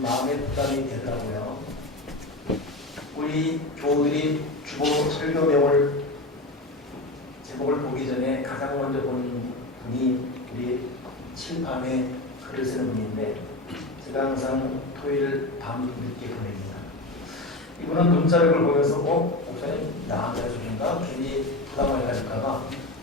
좀 마음에 부담이 되더라고요. 우리 교우들이 주보 설교명을 제목을 보기 전에 가장 먼저 보는 분이 우리 칠판에 글을 쓰는 분인데 제가 항상 토요일 밤 늦게 보냅니다. 이분은 눈자력을 보면서 목사님 나한테 주신가? 괜히 부담을 가질까봐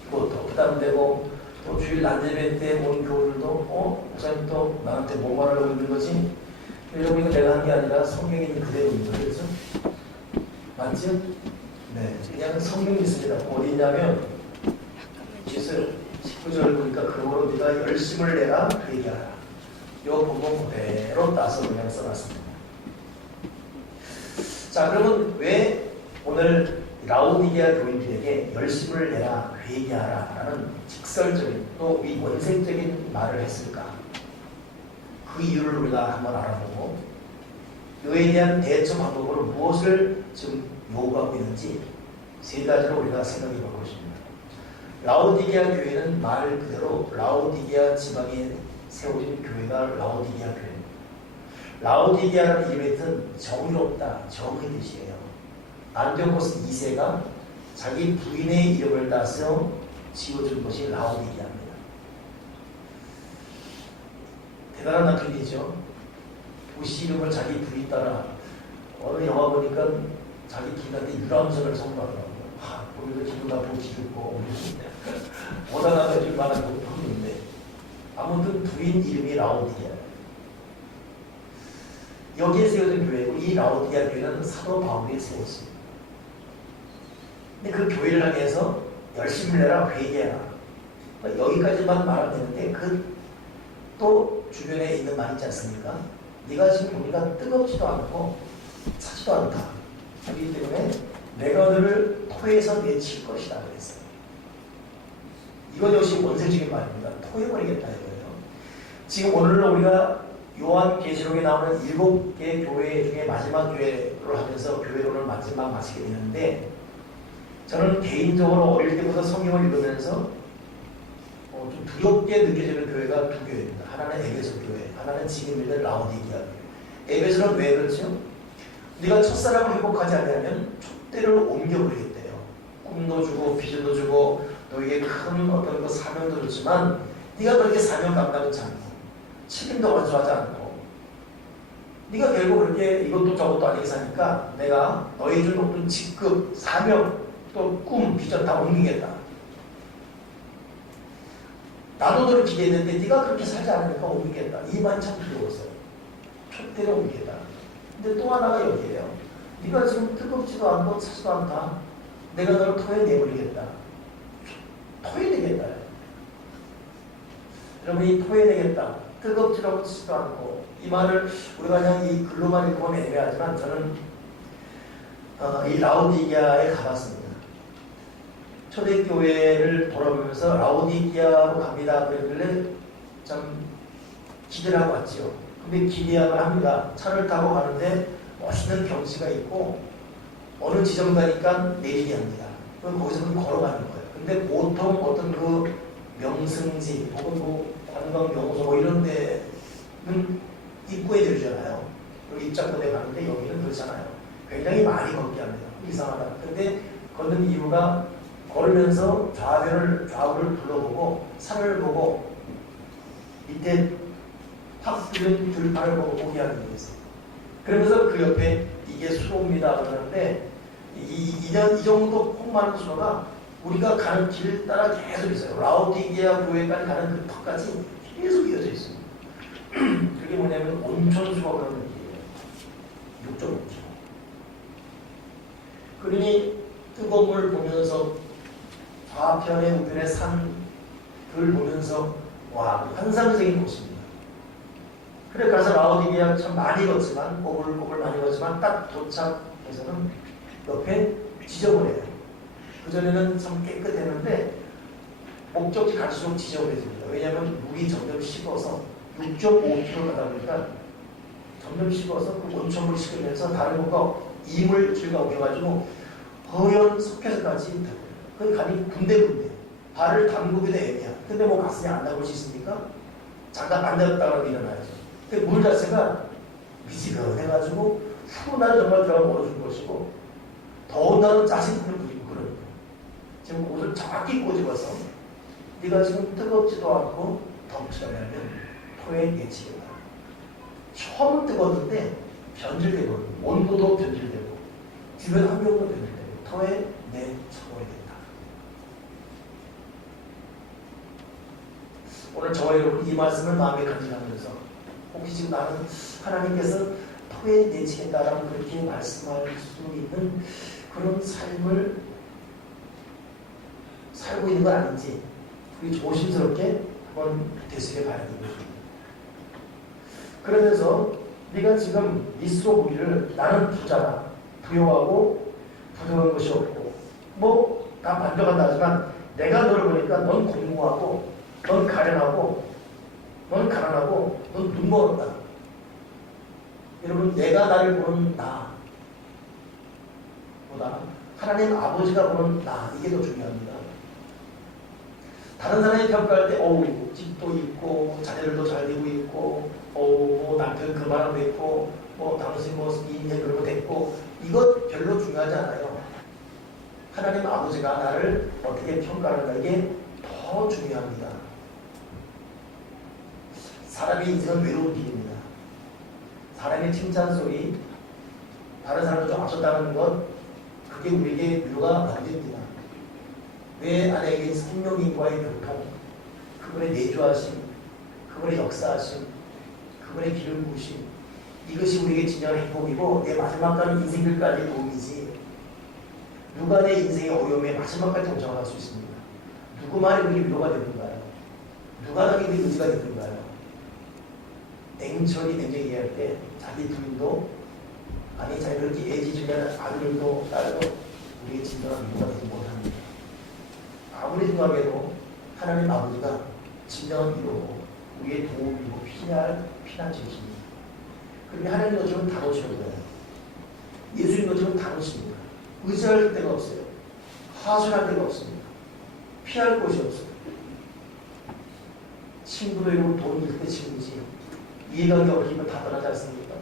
그것도 부담되고 또 주일 낮예배 때 온 교우들도 목사님 또 나한테 뭐 말하려고 있는 거지? 이러고 이거 내가 한 게 아니라 성경에 있는 그대로입니다. 그렇죠? 맞죠? 네, 그냥 성경이 있습니다. 어디 있냐면 예수 19절을 보니까 그러므로 네가 열심을 내라 그 얘기하라. 이 본문 그대로 따서 그냥 써놨습니다. 자, 그러면 왜 오늘 라오디게아 교인들에게 열심을 내라 그 얘기하라 라는 직설적인 또 원색적인 말을 했을까? 그 이유를 우리가 한번 알아보고 그에 대한 대처 방법으로 무엇을 지금 요구하고 있는지 세 가지로 우리가 생각해 볼 것입니다. 라오디게아 교회는 말 그대로 라오디게아 지방에 세워진 교회가 라오디게아 교회입니다. 라오디게아라는 이름의 뜻은 정의롭다, 정의 뜻이에요. 안티오코스 2세가 자기 부인의 이름을 따서 지어준 것이 라오디게아입니다. 대단한 남편이죠. 도시 이름을 자기 부인 따라 어느 영화 보니까 자기 기한테 유람선을 선물하더라고요. 우리도 기분 나쁘고 기죽고 보다 나가질 만한 것뿐인데 아무튼 부인 이름이 라오디게아. 여기에 세워진 교회고 이 라오디게아 교회는 사도 바울이 세웠습니다. 근데 그 교회를 향해서 열심히 내라 회개해라. 여기까지만 말하면 되는데 그 또 주변에 있는 말 있지 않습니까? 네가 지금 보니까 뜨겁지도 않고 차지도 않다. 그렇기 때문에 내가 너를 토해서 내칠 것이다 그랬어요. 이건 역시 원색적인 말입니다. 토해버리겠다 이거예요. 지금 오늘날 우리가 요한계시록에 나오는 7개 교회 중에 마지막 교회를 하면서 교회론을 마지막 마치게 되는데 저는 개인적으로 어릴 때부터 성경을 읽으면서 좀 두렵게 느껴지는 교회가 두 교회입니다. 하나는 에베소 교회, 하나는 지금 있는 라오디게아 교회. 에베소는 왜 그렇죠? 네가 첫사랑을 회복하지 않으면 촛대를 옮겨버리겠대요. 꿈도 주고 비전도 주고 너에게 큰 어떤 그 사명도 줬지만 네가 그렇게 사명 감당하지 않고 책임도 완수하지 않고 네가 결국 그렇게 이것도 저것도 아니게 사니까 내가 너희 준 어떤 직급, 사명, 또 꿈, 비전 다 옮기겠다. 나도 너를 기대했는데 네가 그렇게 살지 않으니까 옮기겠다. 이 말이 참 두려웠어요. 촛대를 옮기겠다. 근데 또 하나가 여기에요. 네가 지금 뜨겁지도 않고 차지도 않다. 내가 너를 토해내버리겠다. 토해내겠다. 여러분 이 토해내겠다. 뜨겁지도 않지도 않고 이 말을 우리가 그냥 이 글로만 읽으면 애매하지만 저는 이 라오디게아에 가봤습니다. 초대교회를 돌아보면서 라오디게아로 갑니다. 그랬길래 참 기대를 하고 왔죠. 근데 기대함을 합니다. 차를 타고 가는데 멋있는 경치가 있고 어느 지점 가니까 내리게 합니다. 그럼 거기서 걸어가는 거예요. 근데 보통 어떤 그 명승지 혹은 뭐 관광명소 뭐 이런 데는 입구에 내리잖아요. 그리고 입장권에 가는데 여기는 그렇잖아요. 굉장히 많이 걷게 합니다. 이상하다. 근데 걷는 이유가 걸으면서 좌우를 둘러보고 산을 보고 밑에 탁 뜨는 들판을 보고 보게 하기 위해서. 그러면서 그 옆에 이게 수로입니다 그러는데 이 정도 폭많은 수로가 우리가 가는 길 따라 계속 있어요. 라오디게아 교회까지 가는 그 턱까지 계속 이어져 있습니다. 그게 뭐냐면 온천수가 그러는 길이에요. 6.5km. 그러니 뜨거운 물 보면서 좌편에 우편에 산을 보면서 와 환상적인 곳입니다. 그래 가서 라오디게아 참 많이 걷지만 꼬불꼬불 많이 걷지만 딱 도착해서는 옆에 지저분해요. 그전에는 참 깨끗했는데 목적지 갈수록 지저분해집니다. 왜냐하면 물이 점점 식어서 6.5km 가다 보니까 점점 식어서 그 온천물이 식으면서 다른 곳과 이물질과 엉켜가지고 허연 석회선까지 되고 거기 가니 군데군데 발을 담그기도 애매야. 근데 뭐 가슴이 안 담글 수 있습니까? 잠깐 안 닿았다고 일어나야죠. 근데 물 자체가 미지근해가지고 추운 날은 정말 들어가 얼어줄 것이고 더운 날은 짜증을 부리고 그러는 거예요. 지금 옷을 정확히 꼬집어서 네가 지금 뜨겁지도 않고 덥지도 않으면 토에 내치겠다. 처음 뜨거운데 변질되고 온도도 변질되고 주변 환경도 변질되고 토에 내쳐버리겠다. 오늘 저와 여러분 이 말씀을 마음에 간직하면서 혹시 지금 나는 하나님께서 토에 내치겠다라고 그렇게 말씀할 수 있는 그런 삶을 살고 있는 건 아닌지 우리 조심스럽게 한번 되새겨 봐야 되는 것입니다. 그러면서 네가 지금 미스로 보기를 나는 부자다, 부요하고 부득한 것이 없고 뭐 다 만족한다 하지만 내가 너를 보니까 넌 공고하고 넌 가련하고 넌 가난하고 넌 눈멀었다. 여러분 내가 나를 보는 나보다 하나님 아버지가 보는 나 이게 더 중요합니다. 다른 사람이 평가할 때 어우 집도 있고 자녀들도 잘 되고 있고 어우 뭐 남편 그 말은 됐고 뭐 당신 뭐 인생 그런 거 됐고 이것 별로 중요하지 않아요. 하나님 아버지가 나를 어떻게 평가하는가 이게 더 중요합니다. 사람의 인생은 외로운 길입니다. 사람의 칭찬 소리 다른 사람을 좀 앞섰다는 것 그게 우리에게 위로가 남깁니다. 내 안에 있는 성령님과의 교통, 그분의 내주하심, 그분의 역사하심, 그분의 길을 부으심 이것이 우리에게 진정한 행복이고 내 마지막까지 인생길까지 도움이지 누가 내 인생의 어려움에 마지막까지 동참할 수 있습니다. 누구만이 우리 위로가 되는가요? 누가 나에게 의지가 되는가요? 냉철히 얘기할 때 자기 부인도 아니 자기 그렇게 애지중지하는 아들도 딸도 우리의 진정한 위로가 되지 못합니다. 아무리 중하게도 하나님 아버지가 진정한 위로고 우리의 도움이고 피난처이십니다. 그런데 하나님 것처럼 다루시는 예수님 것처럼 다루십니다. 의지할 데가 없어요. 하소연할 데가 없습니다. 피할 곳이 없어요. 친구도 이러고 돈 잃을 때 친구지 이해관계 없으면 다 떠나지 않습니까?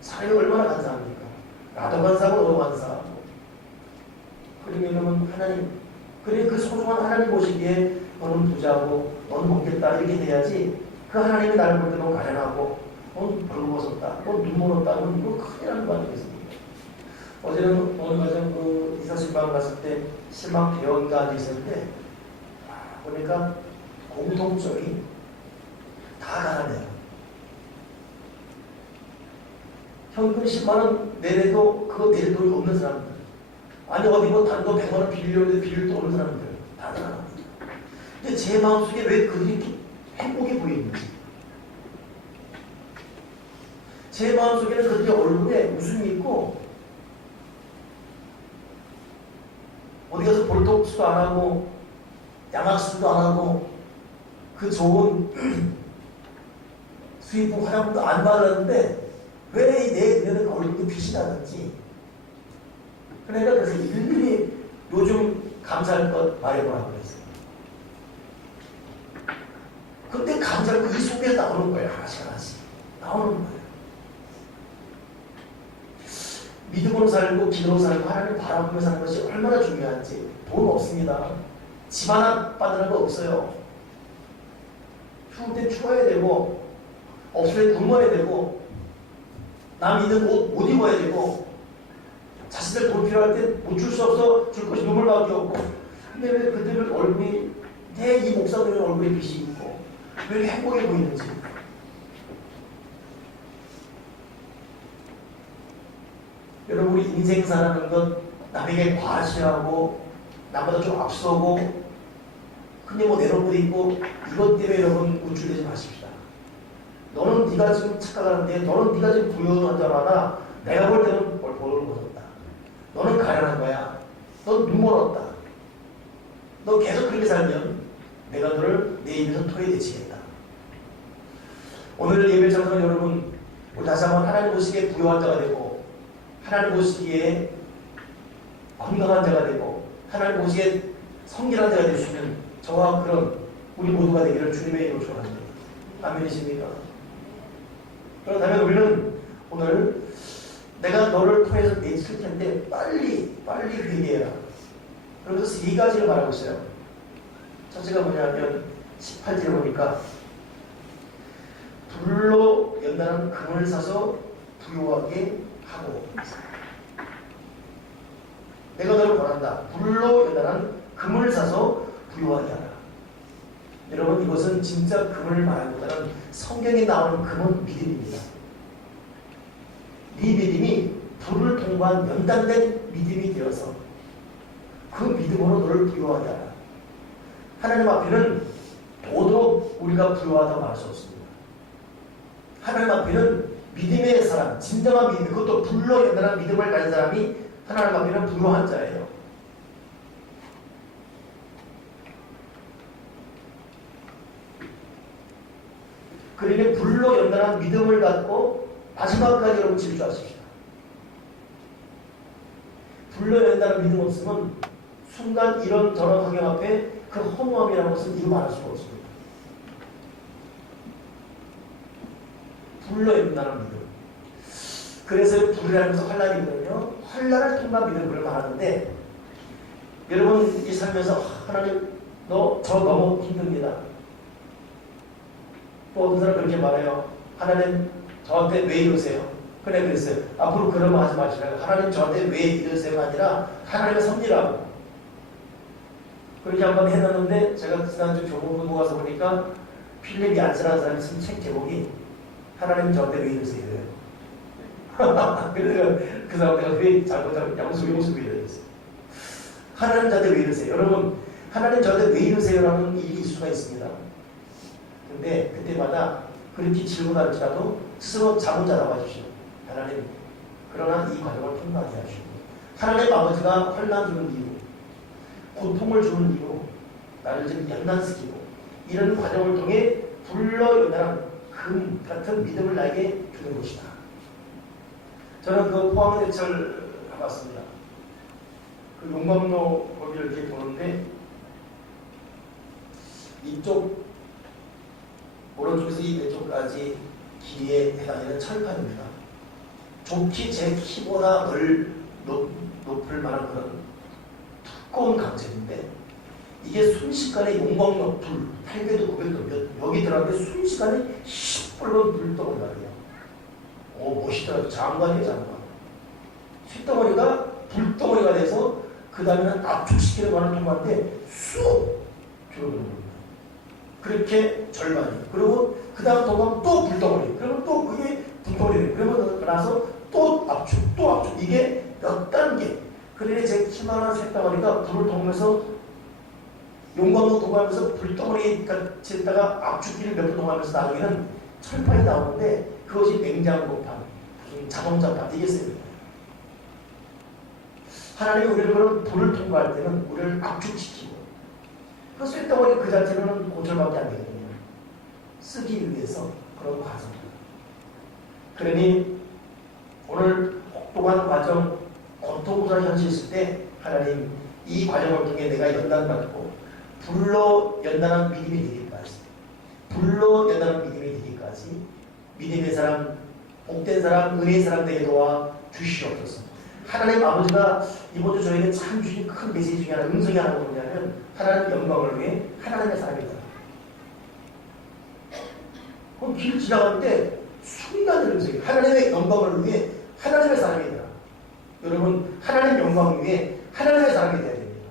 사람이 얼마나 간사합니까? 나도 간사하고 너도 간사하고 그러면 하나님 그래 그 소중한 하나님 보시기에 너는 부자고 너는 먹겠다 이렇게 돼야지 그 하나님이 나를 볼 때 너무 가련하고 너는 벌거벗었다 너는 눈멀었다 그러면 이거 큰일 나는 거 아니겠습니까? 어제는 오늘 가정 그 이사실방 갔을 때 실망 대원가 앉아 있었는데 보니까 공통점이 다 가난해요. 현금 10만원 내내도 그거 낼 돈이 없는 사람들 아니 어디 뭐 단돈 100만원 빌리려는데 빌릴 돈 없는 사람들 다 가난합니다. 근데 제 마음속에 왜 그들이 행복해 보이는지 제 마음속에는 그들의 얼굴에 웃음이 있고 어디 가서 볼톡스도 안 하고 양악수도 안 하고 그 좋은 수입품 화장품도 안 바르는데 왜 내 눈에는 얼굴도 빛이 나는지 그러니까 그래서 일일이 요즘 감사할 것 말해보라고 그랬어요. 근데 감사할 것 이 속에 나오는 거예요. 하나씩 하나씩 나오는 거예요. 믿음으로 살고 기도로 살고 하나님 바라보며 사는 것이 얼마나 중요한지 돈 없습니다. 집 하나 받는 거 없어요. 추울 때 추워야 되고 없을 때 굶어야 되고 남 있는 옷 못 입어야 되고 자신들 돈 필요할 때 못 줄 수 없어 줄 것이 눈물밖에 없고 근데 왜 그들은 얼굴이 내 이 목사들의 얼굴에 빛이 있고 왜 이렇게 행복해 보이는지 여러분 우리 인생 사는 것 남에게 과시하고 나보다 좀 앞서고 근데 뭐 내놓은 것도 있고 이것 때문에 여러분 우쭐대지 마십시다. 너는 네가 지금 착각하는데 너는 네가 지금 부유한 줄 알아. 내가 볼 때는 뭘 보는 것없다. 너는 가련한 거야. 넌 눈멀었다. 너 계속 그렇게 살면 내가 너를 내 입에서 토에 내치겠다. 오늘 예배 장소는 여러분 우리 다시 한번 하나님 보시기에 부유한 자가 되고 하나님 보시기에 건강한 자가 되고 하나님 보시기에 성실한 자가 될 수 있는 저와 그런 우리 모두가 되기를 주님의 이름으로 축원합니다. 아멘이십니까? 그렇다면 우리는 오늘 내가 너를 통해서 내칠 텐데 빨리 회개해라. 그러면서 세 가지를 말하고 있어요. 첫째가 뭐냐면 18절에 보니까 불로 연단한 금을 사서 부요하게 하고, 내가 너를 원한다. 불로 연단한 금을 사서 부요하게 하라. 여러분, 이것은 진짜 금을 말하기보다는 성경에 나오는 금은 믿음입니다. 네 믿음이 불을 통과한 연단된 믿음이 되어서 그 믿음으로 너를 부요하게 하라. 하나님 앞에는 도덕 우리가 부요하다고 말할 수 없습니다. 하나님 앞에는 믿음의 사람, 진정한 믿음, 그것도 불로 연단한 믿음을 가진 사람이 하나님 앞에는 부요한 자예요. 그러니 불로 연단한 믿음을 갖고 마지막까지 여러분 질주하십시오. 불로 연단한 믿음 없으면 순간 이런 저런 환경 앞에 그 허무함이라는 것은 이루 말할 수가 없습니다. 불로 연단한 믿음. 그래서 불이라는 것은 환란이거든요. 환란을 통과한 믿음을 말하는데, 여러분 이 살면서 하나님 저 너무 힘듭니다. 또 어떤 사람 그렇게 말해요. 하나님 저한테 왜 이러세요? 그래 그랬어요. 앞으로 그런 말 하지 마시라고. 하나님 저한테 왜 이러세요가 아니라 하나님의 섭리라고. 그렇게 한번 해놨는데, 제가 지난주 교보문 보고 가서 보니까 필립 얀스라는 사람이 쓴 책 제목이 하나님 저한테 왜 이러세요? 그래서 그 사람 내가 왜 잘못하면 양수용수 왜 이러겠어요? 하나님 저한테 왜 이러세요? 여러분, 하나님 저한테 왜 이러세요라는 일이 있을 수가 있습니다. 근데 그때마다 그렇게 질문할지라도 스스로 자문자라고 하십시오. 하나님, 그러나 이 과정을 통과하게 하시고, 하나님 아버지가 환난 주는 이유, 고통을 주는 이유, 나를 지금 연단시키고 이런 과정을 통해 불러 연단한 금 같은 믿음을 나에게 주는 것이다. 저는 그 포항대철 가봤습니다. 그 용광로 거기를 이렇게 보는데, 이쪽 오른쪽에서 이 왼쪽까지 길이에 해당되는 철판입니다. 좋게 제 키보다 높을 만한 그런 두꺼운 강철인데, 이게 순식간에 용광로 불, 800도 900도 여기 들어가는데 순식간에 시뻘건 불덩어리 말이에요. 오, 멋있더라고요. 장관이에요, 장관. 쇳덩어리가 불덩어리가 돼서 그 다음에는 압축시키는 관을 통과하는데 쑥 줄어드는 겁니다. 그렇게 절반이. 그리고 그 다음 통과하면 또 불덩어리. 그러면 또 그게 불덩어리. 그러고 나서 또 압축, 또 압축. 이게 몇 단계. 그러니 제 키만한 쇳덩어리가 불을 통하면서 용광로 통과하면서 불덩어리 같이 했다가 압축기를 몇 번 통과하면서 나중에는 철판이 나오는데, 그것이 냉장고판, 무슨 자동차판, 되겠어요. 하나님이 우리를 그런 불을 통과할 때는 우리를 압축시키고, 그 쇳덩어리 그 자체는 고철밖에 안 되거든요. 쓰기 위해서 그런 과정입니다. 그러니 오늘 혹독한 과정, 고통스러운 현실이 있을 때 하나님 이 과정을 통해 내가 연단받고 불로 연단한 믿음이 되기까지, 불로 연단한 믿음이 되기까지 믿음의 사람, 복된 사람, 은혜의 사람 되게 도와 주시옵소서. 하나님 아버지가 이번 주 저에게 참 주신 큰 메시지 중에 하나, 음성이 하나가 뭐냐면 하나님 영광을 위해 하나님의 사람이다. 그럼 길 지나가는데 순간 음성이 하나님의 영광을 위해 하나님의 사람이다. 여러분, 하나님 영광을 위해 하나님의 사람이 되어야 됩니다.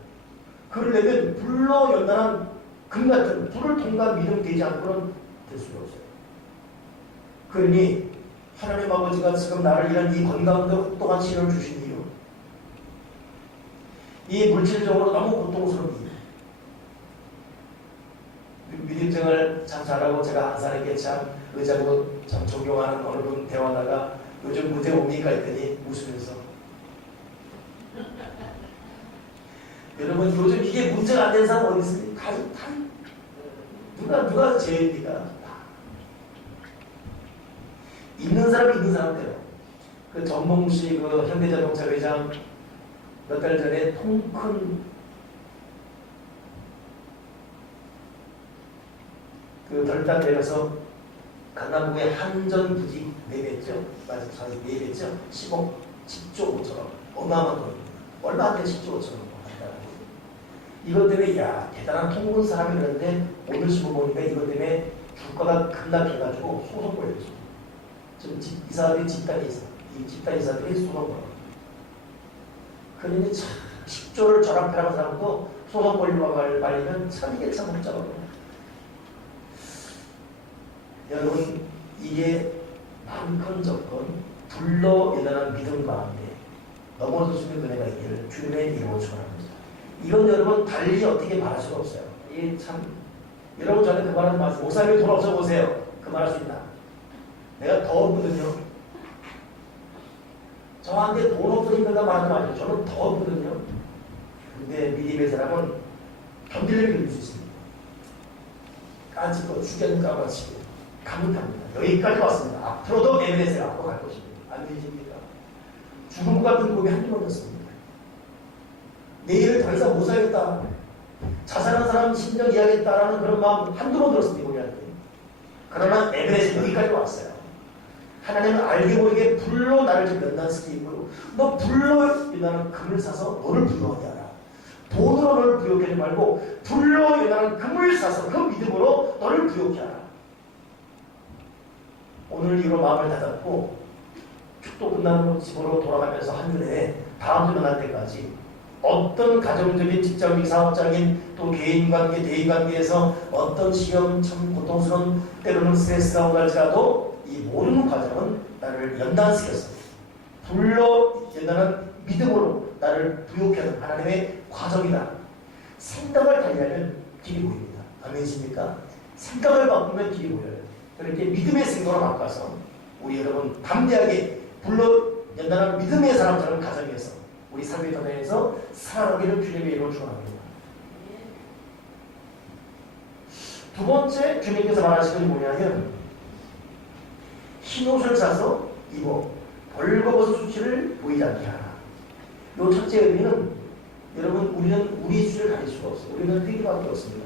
그러려면 불로 연단한 금 같은 불을 통과한 믿음 되지 않고는 될 수가 없어요. 그러니 하나님 아버지가 지금 나를 이런 이 건강도 혹독한 시련을 주신 이유, 이 물질적으로 너무 고통스러운 이유, 믿음생활 참 잘하고 제가 한 사람에게 참 의자고 참 존경하는 어느 분 대화하다가 요즘 무대 옵니까 했더니 웃으면서 여러분, 요즘 이게 문제가 안 되는 사람 어디 있습니까? 누가 제입니까? 있는 사람이 있는 사람대로. 그 전몽씨 그 현대자동차 회장 몇 달 전에 통큰 그 결단 내려서 강남구의 한전부지 매매했죠. 맞아, 저희 매매했죠. 10억, 10조 5천억. 어마어마한 돈입니다. 얼마 안 돼, 10조 5천억. 이것 때문에, 야, 대단한 통군 사람이었는데, 오늘 신문 보니까 이것 때문에 주가가 급락해가지고 소송 걸렸죠. 지금 이 사람이 집단 이사들이 소송 걸어. 그러니 참, 10조를 절약하는 사람도 소송 걸리고 말리면 참 이게 참 복잡하고. 여러분, 이게 많건 적건 불러 일어나는 믿음 가운데 넘어질 수 있는 은혜가 있기를 주님의 이름으로 축원합니다. 이건 여러분 달리 어떻게 말할 수가 없어요. 이게 참, 여러분 전에 그 말하는 말씀, 목사님이 돈 없어 보세요. 그 말할 수 있나? 내가 더 없거든요. 저한테 돈 없어진다가 말하는 말이죠. 저는 더 없거든요. 근데 믿음의 사람은 견딜을 믿을 수 있습니다. 까짓거 죽였는 까마치고 감탄합니다. 여기까지 왔습니다. 앞으로도 에베레스트를 앞으로 갈 것입니다. 안 되십니까? 죽음 같은 꿈이 한두 번이었습니다. 내일 더 이상 못 살겠다. 자살한 사람 심정 이야기했다라는 그런 마음 한두 번 들었습니다. 우리한테. 그러나 에베레스트 여기까지 왔어요. 하나님은 알게 모르게 불로 나를 좀 연단시키고, 너 불로 연단하는 금을 사서 너를 부유하게 하라. 돈으로 너를 부유하게 하지 말고 불로 연단하는 금을 사서 그 믿음으로 너를 부유하게 하라. 오늘 이후로 마음을 닫았고 축도 끝나는 집으로 돌아가면서 한 주에 다음 주 만날 때까지 어떤 가정적인 직장적인 사업장인 또 개인관계 대인관계에서 어떤 시험 참 고통스러운 때로는 스트레스가 오갈지라도 이 모든 과정은 나를 연단시켰습니다. 불로 연단한 믿음으로 나를 부욕해 하는 하나님의 과정이다. 생각을 달리하면 길이 보입니다. 아멘이십니까? 생각을 바꾸면 길이 보여요. 그렇게 믿음의 생각으로 바꿔서 우리 여러분 담대하게 불러 연단한 믿음의 사람처럼 가정에서 우리 삶의 도전에서 살아가기를 주님의 이름으로 축원합니다. 두 번째 주님께서 말하시는 게 뭐냐면 흰옷을 사서 입어 벌거벗은 수치를 보이지 않게 하라. 이 첫째 의미는 여러분 우리는 우리 수를 가릴 수가 없어요. 우리는 회개밖에 없습니다.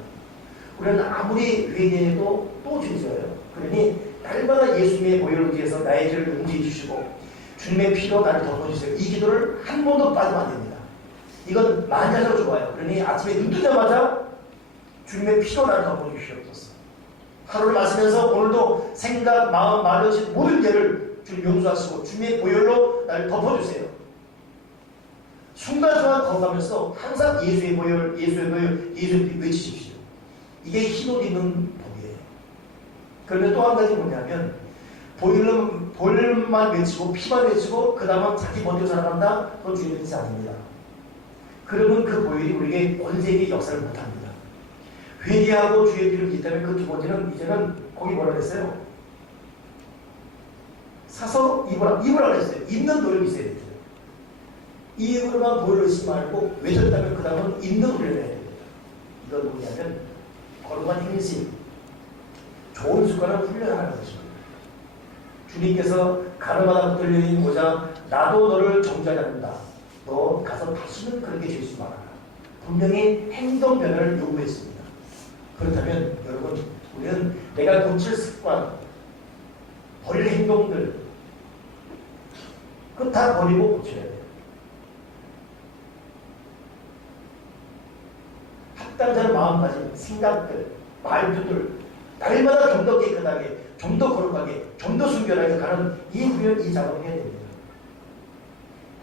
우리는 아무리 회개해도 또 죄져요. 그러니 날마다 예수님의 보혈을 의지해서 나의 죄를 용서해 주시고 주님의 피로 나를 덮어주세요. 이 기도를 한 번도 빠지면 안 됩니다. 이건 많이 하셔도 좋아요. 그러니 아침에 눈 뜨자마자 주님의 피로 나를 덮어주시옵소서. 하루를 마시면서 오늘도 생각, 마음, 말, 의식 모든 죄를 주님 용서하시고 주님의 보혈로 나를 덮어주세요. 순간순간 걸어가면서 항상 예수의 보혈, 예수의 보혈, 예수의 피 외치십시오. 이게 흰옷 입는 복이에요. 그런데 또 한 가지 뭐냐면 보혈만 외치고 피만 외치고 그 다음은 자기 먼저 살아간다? 그건 주님의 뜻이 아닙니다. 그러면 그 보혈이 우리에게 권세의 역사를 못합니다. 회개하고 주의 피를 믿기 때문에 그 두 번째는 이제는 거기 뭐라 그랬어요? 사서 입으라 그랬어요. 입는 노력이 있어야 되죠. 입으로만 보혈을 쓰지 말고 외쳤다면 그 다음은 입는 훈련을 해야 됩니다. 이건 뭐냐면 거룩한 행실, 좋은 습관을 훈련하는 것입니다. 주님께서 가르마다 붙들려 있는 모자 나도 너를 정죄하지 않는다. 너 가서 다시는 그렇게 죄짓지 말아라. 분명히 행동 변화를 요구했습니다. 그렇다면 여러분 우리는 내가 고칠 습관, 버릴 행동들 그거 다 버리고 고쳐야 돼요. 합당자는 마음가짐, 생각들, 말투들 날마다 좀 더 깨끗하게, 좀 더 거룩하게, 좀 더 순결하게 가는 이 훈련, 이 작업을 해야 됩니다.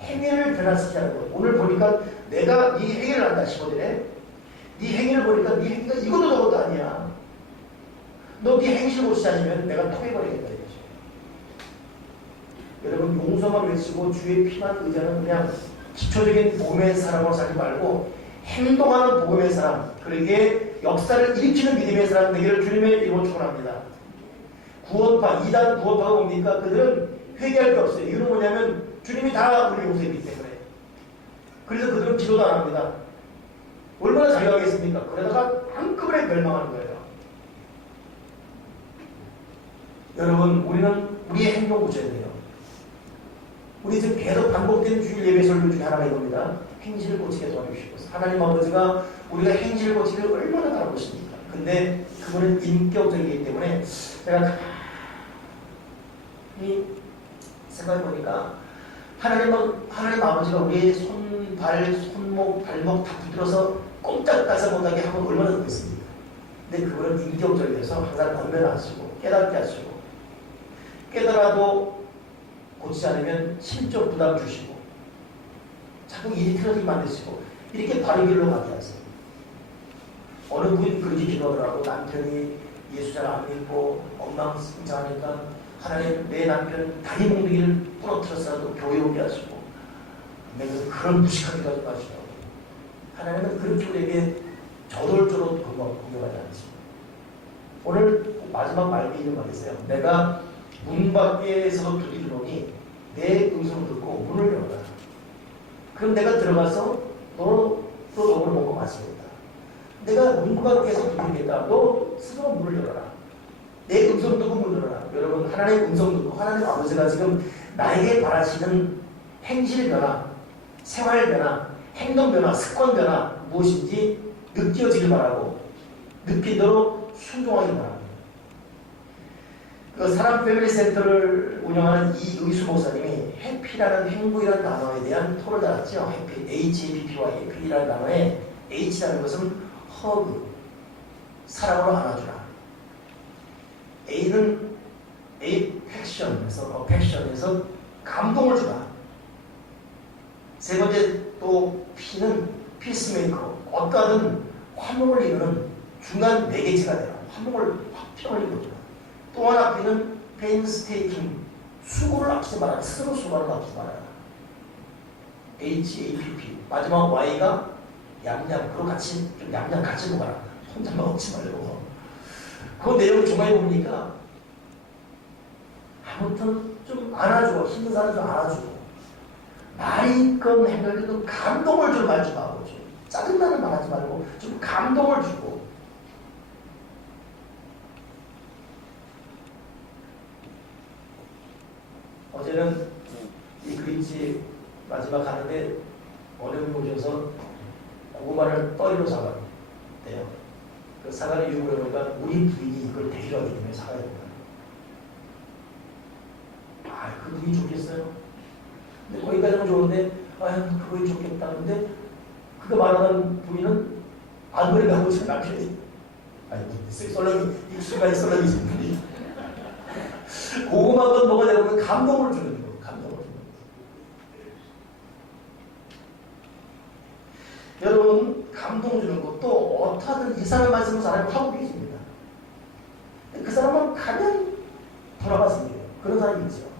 행위를 변화시키지 않고 오늘 보니까 내가 네 행위를 한다 15절에 네 행위를 보니까 네 행위가 이것도 저것도 아니야. 너 네 행실 고치지 않으면 내가 통해버리겠다 이거죠. 여러분 용서만 외치고 주의 피만 의지하는 그냥 기초적인 복음의 사람으로 살지 말고 행동하는 복음의 사람, 그러기에 역사를 일으키는 믿음의 사람 되기를 주님의 이름으로 축원합니다. 구원파, 2단 구원파가 뭡니까? 그들은 회개할 게 없어요. 이유는 뭐냐면 주님이 다 우리 용서했기 때문에. 그래서 그들은 기도도 안 합니다. 얼마나 자유하겠습니까? 그러다가 한꺼번에 멸망하는 거예요. 여러분 우리는 우리의 행동 고쳐야 돼요. 우리 지금 계속 반복되는 주일 예배 설교 중에 하나가 이겁니다. 행실을 고치게 도와주시고 하나님 아버지가 우리가 행실을 고치기를 얼마나 바라보십니까? 근데 그분은 인격적이기 때문에 제가 생각해보니까 하나님 아버지가 우리의 손, 발, 손목, 발목 다 붙들어서 꼼짝달싹 못하게 하면 얼마나 좋겠습니까? 근데 그거는 인격적이어서 항상 건면하시고 깨닫게 하시고 깨달아도 고치지 않으면 심적 부담 주시고 자꾸 일이 틀어지게 만드시고 이렇게 바른 길로 가게 하세요. 어느 분이 그렇게 기도하더라고. 남편이 예수 잘 안 믿고 엉망진창하니까 하나님 내 남편 다리 몽둥이를 부러뜨려서라도 교회 오게 하시고 내가 그런 무식한 기도 하지 마시라고. 하나님은 그렇게 우리에게 저돌적으로 공격하지 않습니다. 오늘 마지막 말씀이 이런 말이세요. 내가 문 밖에서 두드리노니 내 음성을 듣고 문을 열어라. 그럼 내가 들어가서 너로 먹으러 먹고 마시겠다. 내가 문 밖에서 두드리겠다. 너 스스로 문을 열어라. 내 음성 듣고 문을 열어라. 여러분 하나님의 음성 듣고 하나님 아버지가 지금 나에게 바라시는 행실 변화, 생활 변화, 행동 변화, 습관 변화 무엇인지 느껴지길 바라고 느낀 대로 순종하길 바랍니다. 그 사람 패밀리 센터를 운영하는 이의수 목사님이 해피라는 행복이라는 단어에 대한 토를 달았죠. 해피, HAPPY, 해피라는 단어에 H라는 것은 허그, 사랑으로 안아주라. A는 패션에서 감동을 주라. 세 번째 또 P는 피스메이커, 어떠한 화목을 이루는 중간 매개체가 되라. 화목을 화평을 이루라. 또 하나 P는 페인스테이킹, 수고를 아끼지 말아라. 스스로 수고를 아끼지 말아라. HAPP. 마지막 Y가 얌얌. 그거 같이 좀 얌얌 같이 먹어라. 혼자 먹지 말고. 그 내용을 중간에 보니까 아무튼 좀 안아주고 힘든 사람 좀 안아주고 말이 있건 행동이든 감동을 좀 말지 말고 좀 짜증나는 말 하지 말고 좀 감동을 주고 어제는 이 그림집 마지막 가는데 어느 분이 오셔서 고구마를 떠리로 잡았대요. 그 사과를 이유로 보니까 우리 부인이 이걸 데리러 가기 때문에 사가야 된다. 아, 그 부인이 좋겠어요? 근데 거기까지는 좋은데, 그거이 좋겠다. 근데 그거 말하는 부인은 안 그래가고 제 남편이, 썰렁이, 입술까지 썰렁이 있는 고구마건 뭐가 되고 감동을 주는 거, 감동을 주는 거. 여러분, 감동 주는 것도 어떻게든 이 사람 말씀을 사람이 하고 계십니다. 그 사람은 가면 돌아갔습니다. 그런 사람이 있죠.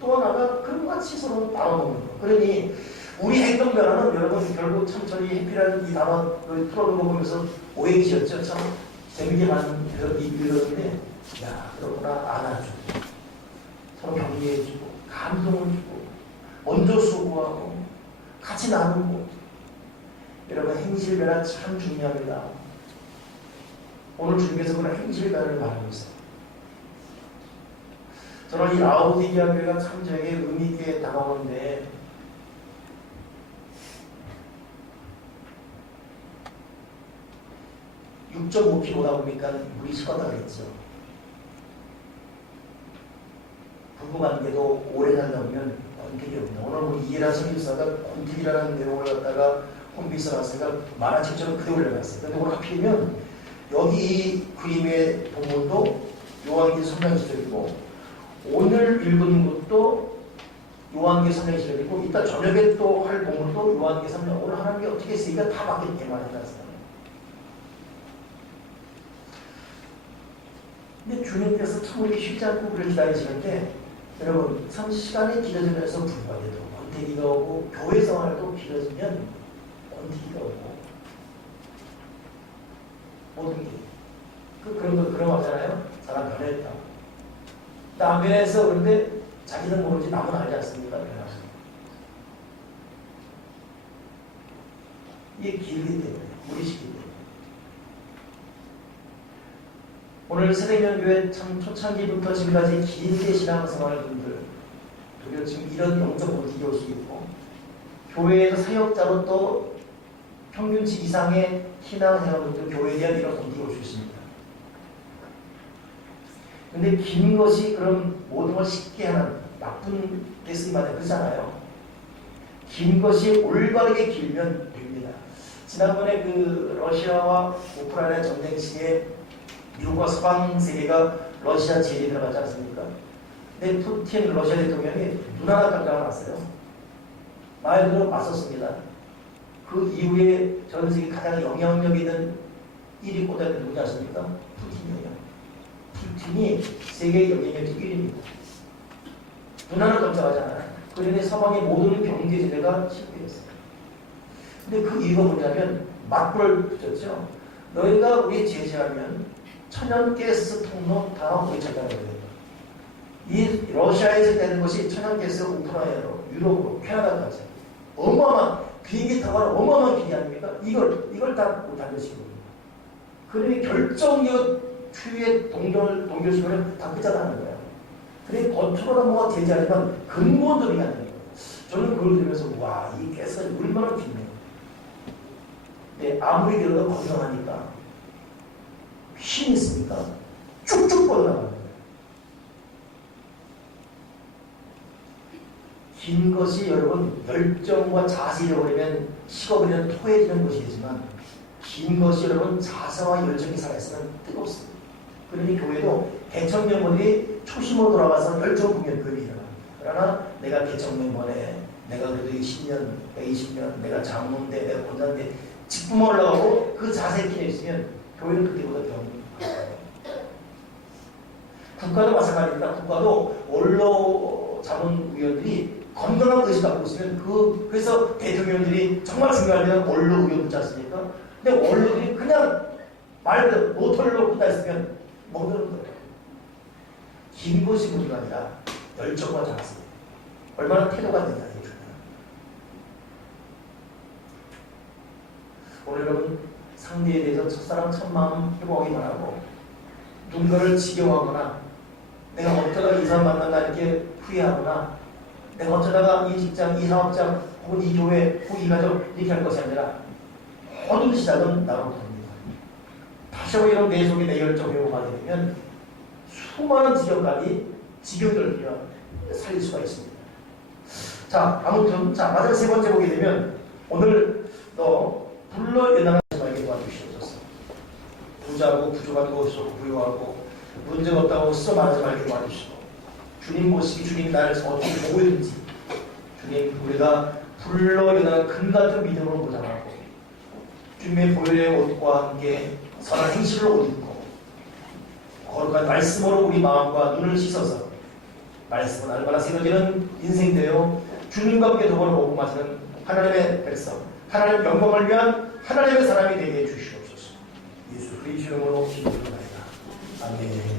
또 하나가 그런 같이 서로 나눠먹는 거. 그러니 우리 행동 변화는 여러분 결국 천천히 해피라는 이 단어를 풀어놓은 거 보면서 오해이셨죠. 참 재밌게 많은 읽었는데 야 그러구나 안아주고 서로 격려해주고 감동을 주고 먼저 수고하고 같이 나누고 여러분 행실 변화 참 중요합니다. 오늘 주님께서 그런 행실 변화를 말하고 있어요. 저는 이 라오디게아 교회가 참 저에게 의미 있게 다가오는데 (6.5kg다) 보니까 물이 식었다 그랬죠. 부부관계도 오래 살다 보면 권태기 옵니다. 오늘 우리 이해라 선교사가 권태기라는 내용을 갖다가 홈페이지에 나왔으니까 만화책처럼 그대로 올려놨어요. 근데 오늘 하필이면 여기 이 그림의 동물도 요한계시록 성경 시절이고 오늘 읽은 것도 요한계시록 성경 시절이고 이따 저녁에 또 할 동물도 요한계시록 성경. 오늘 하나님이 어떻게 했으니까 다 맞게 대만해놨어요. 근데 주님께서 참 우리 쉽지 않고 우리를 기다리시는데 여러분 참 시간이 길어지면서 불가해도 권태기가 오고 교회 생활도 길어지면 권태기가 오고 모든 게 그런 거 하잖아요. 사람 변했다. 나 변해서 그런데 자기는 모르지 남은 알지 않습니까? 변화서 이게 길기 때문에 무리시기 때문에 오늘 새내년교회 참 초창기부터 지금까지 길게 신앙생활 분들 그리고 지금 이런 영적 권태기 올 수 있고 교회에서 사역자로 또 평균치 이상의 신앙생활 분들 교회에 대한 이런 권태기 올 수 있습니다. 근데 긴 것이 그럼 모든 걸 쉽게 하는 나쁜 데 쓰임받는 그렇잖아요. 긴 것이 올바르게 길면 됩니다. 지난번에 그 러시아와 우크라이나 전쟁 시기에 미국과 서방 세계가 러시아 제재에 들어가지 않습니까? 근데 푸틴 러시아 대통령이 눈 하나 깜짝 안 왔어요. 말 그대로 맞섰습니다. 그 이후에 전 세계 가장 영향력 있는 1위 꽂아낸 누구지 아십니까? 푸틴이에요. 푸틴이 세계 영향력 1위입니다. 눈 하나 깜짝하지 않아요. 그런데 서방의 모든 경제 제재가 실패했어요. 근데 그 이유가 뭐냐면 맞불을 붙였죠. 너희가 우리 제재하면 천연가스 통로 다 우리 차지하거든요. 이 러시아에서 되는 것이 천연가스 우크라이나로, 유럽으로, 캐나다까지 어마어마한 비행기 타고 가는 어마어마한 비행기 아닙니까? 이걸 다 못 달려시키거든요. 그러니 결정력 추후의 동결수를 다 끄자라는 거예요. 그래 겉으로는 뭐가 제재하지만 근본적이 아니에요. 저는 그걸 들으면서 와, 이 가스가 얼마나 깊네요. 네, 아무리 들어도 건강하니까 힘이 있으니까 쭉쭉 뻗어나가는 거예요. 긴 것이 여러분 열정과 자세를 버리면 식어버리면 토해지는 것이지만 긴 것이 여러분 자세와 열정이 살아있으면 뜨겁습니다. 그러니 교회도 개척 멤버들이 초심으로 돌아가서 열정 공연 그림이 일어납니다. 그러나 내가 개척 멤버네, 내가 그래도 10년, 20년, 내가 장로인데, 내가 권사인데 직분 올라가고 그 자세에 끼어 있으면 교회는 그때보다 병이 국가도 마찬가지입니다. 국가도 원로 자문위원들이 건강한 의식 갖고 있으면 그래서 대통령들이 정말 중요하면 원로 의원 붙지 않습니까? 근데 원로들이 그냥 말 그대로 노털을 놓고 다 있으면 먹는 거예요. 긴 것이 문제가 아니라 열정과 자세. 얼마나 태도가 되냐 이게 중요해요. 오늘 여러분 상대에 대해서 첫사랑 첫마음 회복하기 바라고 누군가를 지경하거나 내가 어쩌다가 이 사람 만난다 이렇게 후회하거나 내가 어쩌다가 이 직장, 이 사업장 혹은 이 교회 혹은 이 가족 이렇게 할 것이 아니라 모든 시작은 나로부터입니다. 다시 한번 이런 내 속에 내 열정 회복하게 되면 수많은 지경들을 살릴 수가 있습니다. 자, 아무튼 마지막 세 번째 보게 되면 오늘 너 불러 연하는 말에게 도와주시옵소서. 부자고 부족한 것이 없고 부유하고 문제가 없다고 스스로 말하지 말게 도와주시고 주님 모시기 주님 나를 어떻게 보고 있는지 주님 우리가 불러 연하는 금같은 믿음으로 보장하고 주님의 보혈의 옷과 함께 선한 행실을 옷 입고 거룩한 말씀으로 우리 마음과 눈을 씻어서 말씀은 얼마나 새겨지는 인생 되어 주님과 함께 더불어 먹고 마시는 하나님의 백성 하나님의 영광을 위한 하나님의 사람이 되게 해주시옵소서. 예수 그리스도 이름으로 기도드립니다. 아멘.